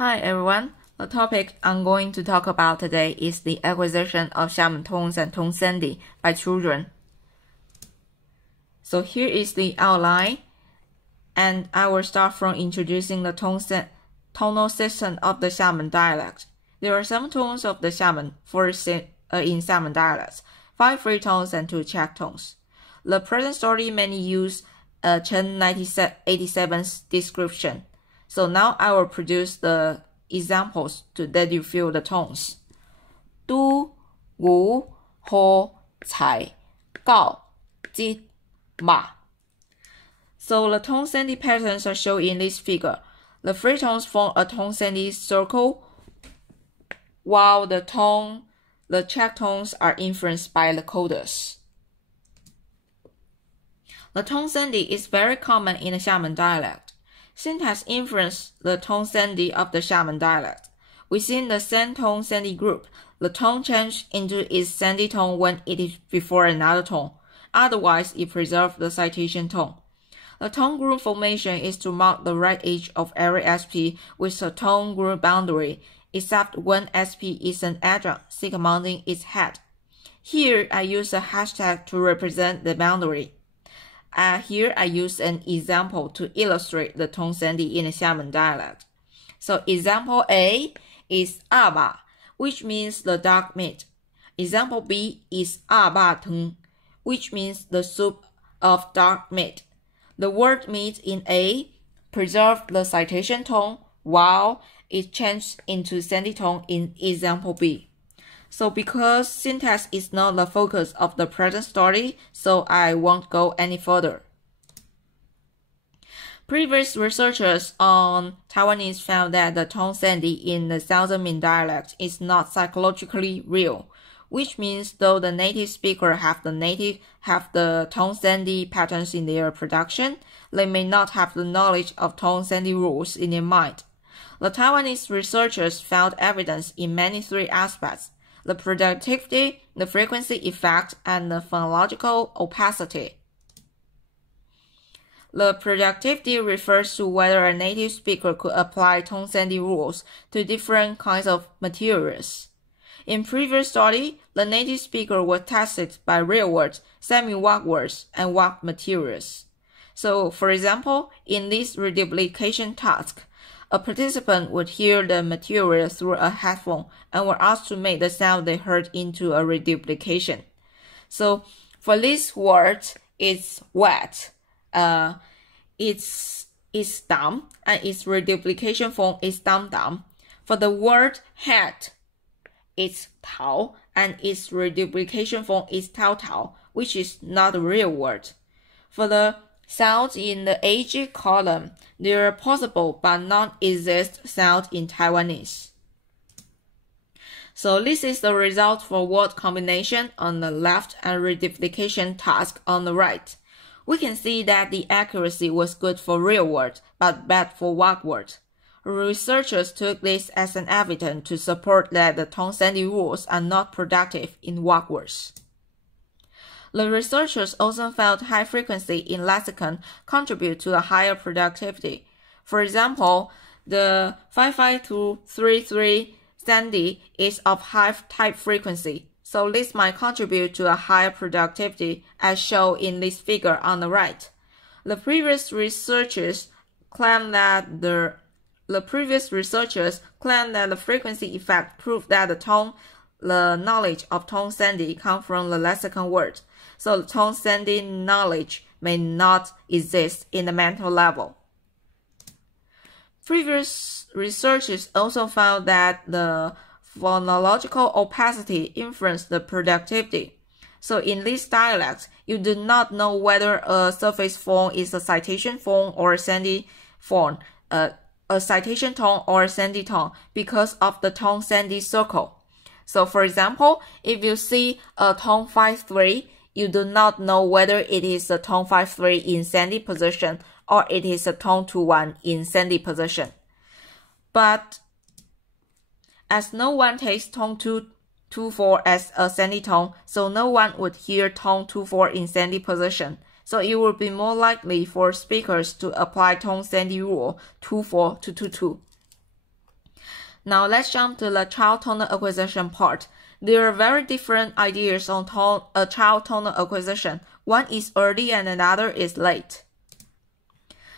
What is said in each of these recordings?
Hi everyone, the topic I'm going to talk about today is the acquisition of Xiamen tones and tone sandhi by children. So here is the outline, and I will start from introducing the tonal system of the Xiamen dialect. There are 7 tones of the Xiamen in Xiamen dialects, 5 free tones and 2 check tones. The present story mainly use Chen 1987's description. So now I will produce the examples to let you feel the tones. Du, wu, ho, cai, gao, ji, ma. So the tone sandhi patterns are shown in this figure. The free tones form a tone sandhi circle, while the check tones are influenced by the coders. The tone sandhi is very common in the Xiamen dialect. Syntax influences the tone sandhi of the Xiamen dialect. Within the same tone sandhi group, the tone changes into its sandhi tone when it is before another tone. Otherwise, it preserves the citation tone. The tone group formation is to mark the right edge of every SP with a tone group boundary, except when SP is an adjunct segmenting its head. Here, I use a hashtag to represent the boundary. Here I use an example to illustrate the tone sandhi in the Xiamen dialect. So example A is ba, which means the dark meat. Example B is ba teng, which means the soup of dark meat. The word meat in A preserves the citation tone, while it changes into sandhi tone in example B. So because syntax is not the focus of the present story, so I won't go any further. Previous researchers on Taiwanese found that the tone sandhi in the Southern Min dialect is not psychologically real, which means though the native speaker have the tone sandhi patterns in their production, they may not have the knowledge of tone sandhi rules in their mind. The Taiwanese researchers found evidence in many 3 aspects: the productivity, the frequency effect, and the phonological opacity. The productivity refers to whether a native speaker could apply tone sandhi rules to different kinds of materials. In previous study, the native speaker was tested by real words, semi-wug words, and wug materials. So, for example, in this reduplication task, a participant would hear the material through a headphone and were asked to make the sound they heard into a reduplication. So for this word, it's wet, it's dumb, and its reduplication form is dum. For the word head, it's tao, and its reduplication form is tao, which is not a real word. For the sounds in the AG column, there are possible but non-exist sounds in Taiwanese. So this is the result for word combination on the left and reduplication task on the right. We can see that the accuracy was good for real words, but bad for wug words. Researchers took this as an evidence to support that the tone sandhi rules are not productive in wug words. The researchers also found high frequency in lexicon contribute to a higher productivity. For example, the 55233 sandhi is of high type frequency, so this might contribute to a higher productivity as shown in this figure on the right. The previous researchers claimed that the frequency effect proved that the knowledge of tone sandhi comes from the lexicon word. So the tone sandhi knowledge may not exist in the mental level. Previous researchers also found that the phonological opacity influenced the productivity. So in this dialect, you do not know whether a surface form is a citation form or a sandhi form, a citation tone or a sandhi tone because of the tone sandhi circle. So for example, if you see a tone 5-3, you do not know whether it is a tone 5-3 in sandhi position or it is a tone 2-1 in sandhi position. But as no one takes tone 2-4 as a sandhi tone, so no one would hear tone 2-4 in sandhi position. So it would be more likely for speakers to apply tone sandhi rule 2-4 to 2-2. Now let's jump to the child tonal acquisition part. There are very different ideas on child tonal acquisition. One is early and another is late.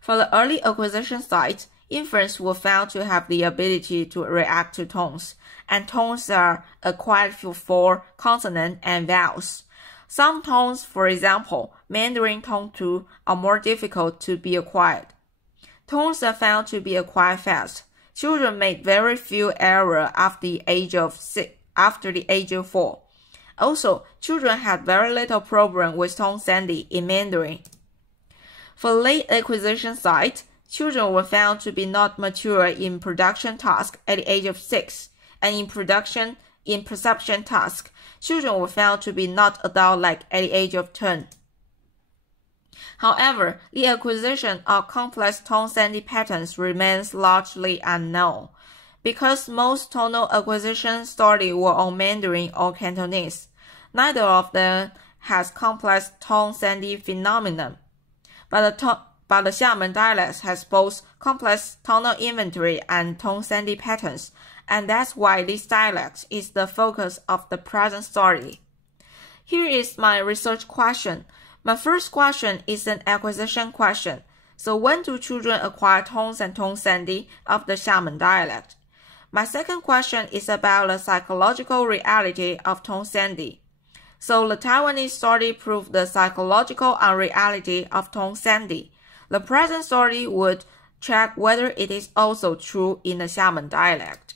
For the early acquisition side, infants were found to have the ability to react to tones, and tones are acquired for consonant and vowels. Some tones, for example, Mandarin tone 2, are more difficult to be acquired. Tones are found to be acquired fast. Children made very few errors after the age of 4. Also, children had very little problem with tone sandhi in Mandarin. For late acquisition side, children were found to be not mature in production task at the age of 6, and in perception task, children were found to be not adult-like at the age of 10. However, the acquisition of complex tone sandhi patterns remains largely unknown, because most tonal acquisition studies were on Mandarin or Cantonese. Neither of them has complex tone sandhi phenomenon, but the Xiamen dialect has both complex tonal inventory and tone sandhi patterns, and that's why this dialect is the focus of the present study. Here is my research question. My first question is an acquisition question. So when do children acquire tones and tone sandhi of the Xiamen dialect? My second question is about the psychological reality of tone sandhi. So the Taiwanese study proved the psychological unreality of tone sandhi. The present study would check whether it is also true in the Xiamen dialect.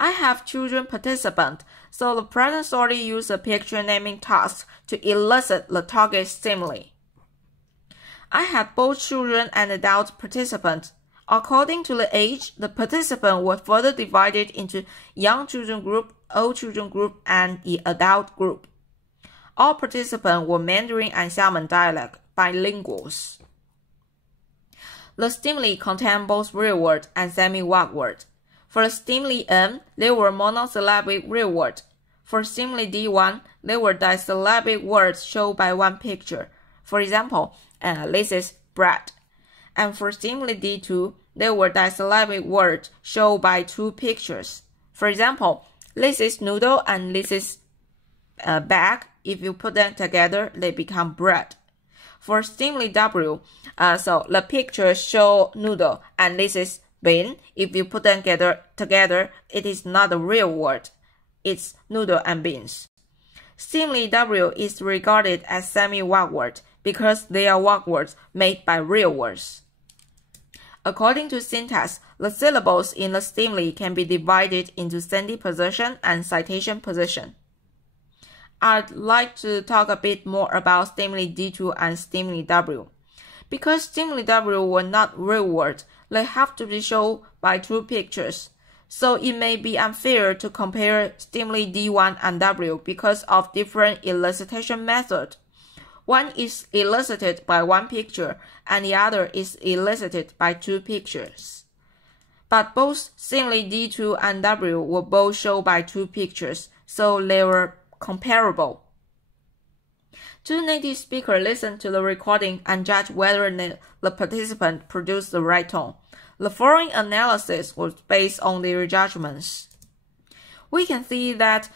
I have children participant, so the present study used a picture naming task to elicit the target stimuli. I had both children and adult participants. According to the age, the participants were further divided into young children group, old children group, and the adult group. All participants were Mandarin and Xiamen dialect bilinguals. The stimuli contain both real words and semi-wug words. For the stimuli M, they were monosyllabic real words. For stimuli D1, they were disyllabic words shown by one picture. For example, this is bread. And for stimuli D2, they were disyllabic words shown by 2 pictures. For example, this is noodle and this is bag. If you put them together, they become bread. For stimuli W, so the pictures show noodle and this is bean. If you put them together, it is not a real word. It's noodle and beans. Stimuli W is regarded as semi-wug word because they are wug words made by real words. According to syntax, the syllables in the stimuli can be divided into sandhi position and citation position. I'd like to talk a bit more about stimuli D2 and stimuli W. Because stimuli W were not real words, they have to be shown by 2 pictures. So it may be unfair to compare stimuli D1 and W because of different elicitation method. One is elicited by 1 picture and the other is elicited by 2 pictures. But both stimuli D2 and W were both shown by 2 pictures, so they were comparable. 2 native speakers listen to the recording and judge whether the participant produced the right tone. The following analysis was based on their judgments. We can see that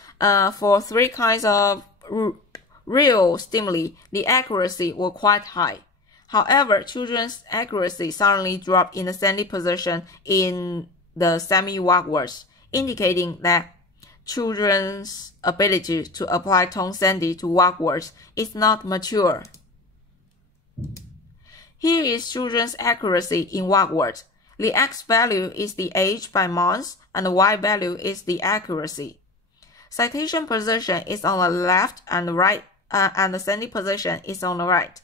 for 3 kinds of real stimuli, the accuracy was quite high. However, children's accuracy suddenly dropped in the sandhi position in the semi-wug words, indicating that children's ability to apply tone sandhi to wug words is not mature. Here is children's accuracy in wug words. The X value is the age by months, and the Y value is the accuracy. Citation position is on the left and the right, and the sandhi position is on the right.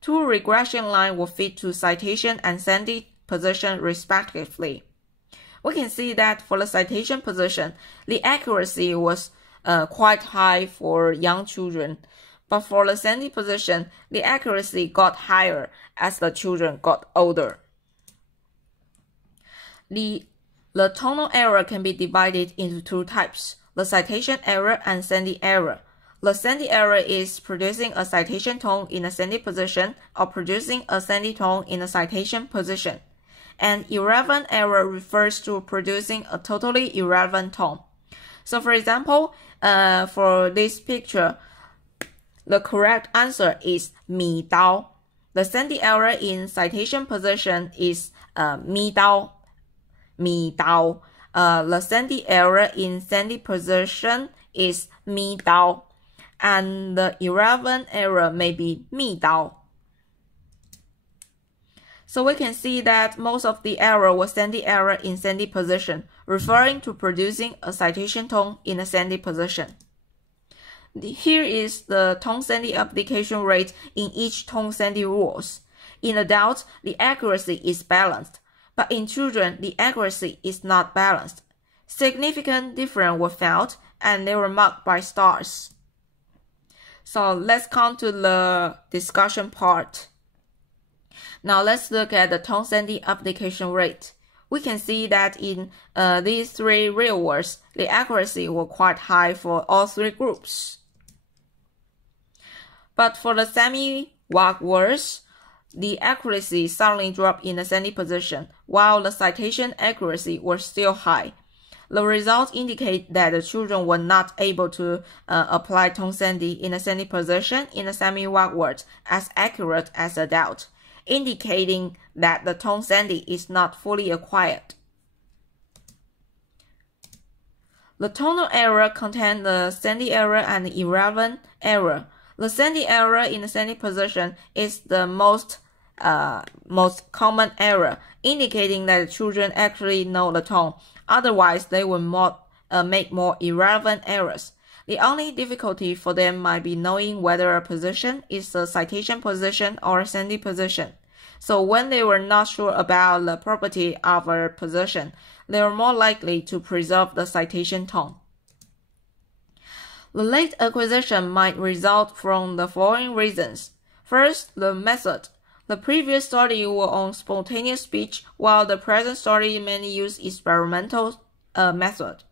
2 regression lines will fit to citation and sandhi position respectively. We can see that for the citation position, the accuracy was quite high for young children, but for the sandhi position, the accuracy got higher as the children got older. The tonal error can be divided into 2 types, the citation error and sandhi error. The sandhi error is producing a citation tone in a sandhi position or producing a sandhi tone in a citation position. and irrelevant error refers to producing a totally irrelevant tone. So for example, for this picture, the correct answer is 米刀. The sandhi error in citation position is 咪刀, 米刀. The sandhi error in sandhi position is 咪刀, and the irrelevant error may be 密刀. So we can see that most of the error was sandhi error in sandhi position, referring to producing a citation tone in a sandhi position. Here is the tone sandhi application rate in each tone sandhi rules. In adults, the accuracy is balanced, but in children, the accuracy is not balanced. Significant differences were found, and they were marked by stars. So let's come to the discussion part. Now let's look at the tone sandhi application rate. We can see that in these three real words, the accuracy was quite high for all three groups. But for the semi-wug words, the accuracy suddenly dropped in the sandhi position, while the citation accuracy was still high. The results indicate that the children were not able to apply tone sandhi in a sandhi position in the semi-wug words as accurate as adults, indicating that the tone sandhi is not fully acquired. The tonal error contains the sandhi error and the irrelevant error. The sandhi error in the sandhi position is the most common error, indicating that the children actually know the tone. Otherwise, they will make more irrelevant errors. The only difficulty for them might be knowing whether a position is a citation position or a sandhi position. So when they were not sure about the property of a position, they were more likely to preserve the citation tone. The late acquisition might result from the following reasons. First, the method. The previous study was on spontaneous speech, while the present study mainly used experimental method.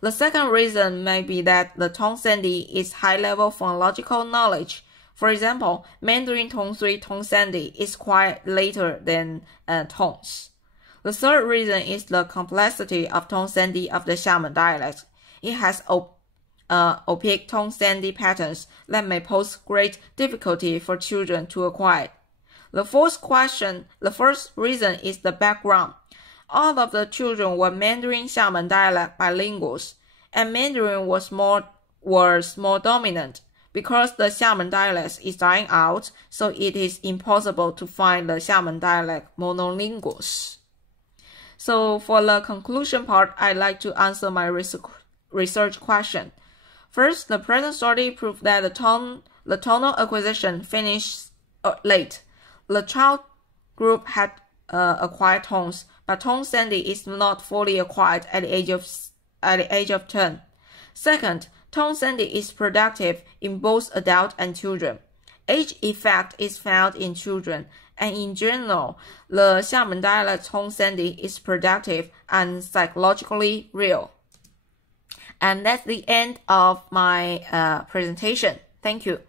The second reason may be that the tone sandhi is high-level phonological knowledge. For example, Mandarin tone 3 tone sandhi is quite later than tones. The third reason is the complexity of tone sandhi of the Xiamen dialect. It has opaque tone sandhi patterns that may pose great difficulty for children to acquire. The first reason is the background. All of the children were Mandarin Xiamen dialect bilinguals, and Mandarin was more dominant. Because the Xiamen dialect is dying out, so it is impossible to find the Xiamen dialect monolinguals. So for the conclusion part, I'd like to answer my research question. First, the present study proved that the tonal acquisition finished late. The child group had acquired tones, but tone sandhi is not fully acquired at the age of 10. Second, tone sandhi is productive in both adults and children. Age effect is found in children, and in general, the Xiamen dialect tone sandhi is productive and psychologically real. And that's the end of my presentation. Thank you.